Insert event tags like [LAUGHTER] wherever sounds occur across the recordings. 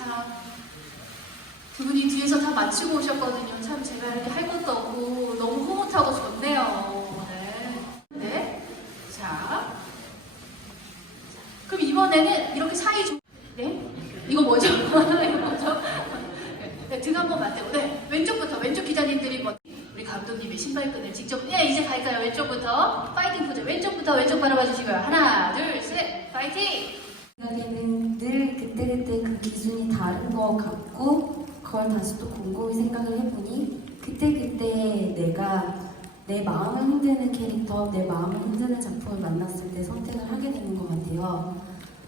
사람 두 분이 뒤에서 다 마치고 오셨거든요. 참 제가 이렇게 할 것도 없고 너무 흐뭇하고 좋네요. 네. 네. 자. 그럼 이번에는 이렇게 사이 좋 네? 이거 뭐죠? [LAUGHS] 이거 뭐죠? 네, 등 한번 맞대고. 네. 왼쪽부터 왼쪽 기자님들이 먼저. 우리 감독님이 신발끈을 직접 예 이제 갈까요 왼쪽부터 파이팅 포즈 왼쪽부터 왼쪽 바라봐 주시고요 하나 둘 셋 파이팅 그때그때 그 기준이 다른 것 같고 그걸 다시 또 곰곰이 생각을 해보니 그때그때 내가 내 마음을 흔드는 캐릭터, 내 마음을 흔드는 작품을 만났을 때 선택을 하게 되는 것 같아요.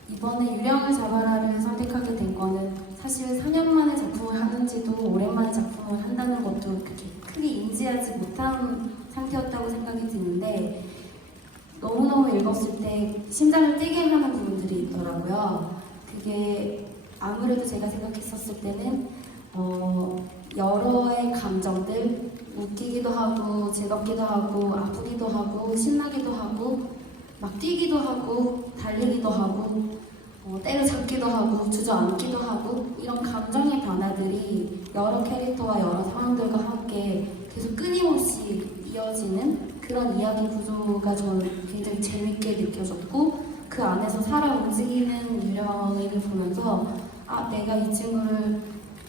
이번에 유령을 잡아라를 선택하게 된 거는 사실 4년 만에 작품을 하는지도 오랜만에 작품을 한다는 것도 그렇게 크게 인지하지 못한 상태였다고 생각이 드는데 너무너무 읽었을 때 심장을 뛰게 하는 부분들이 있더라고요. 그게 아무래도 제가 생각했었을 때는 어, 여러의 감정들 웃기기도 하고 즐겁기도 하고 아프기도 하고 신나기도 하고 막 뛰기도 하고 달리기도 하고 어, 때려잡기도 하고 주저앉기도 하고 이런 감정의 변화들이 여러 캐릭터와 여러 상황들과 함께 계속 끊임없이 이어지는 그런 이야기 구조가 저는 굉장히 재밌게 느껴졌고 그 안에서 살아 움직이는 유령을 보면서 아 내가 이 친구를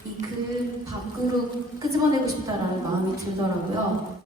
이글 밖으로 끄집어내고 싶다라는 마음이 들더라고요.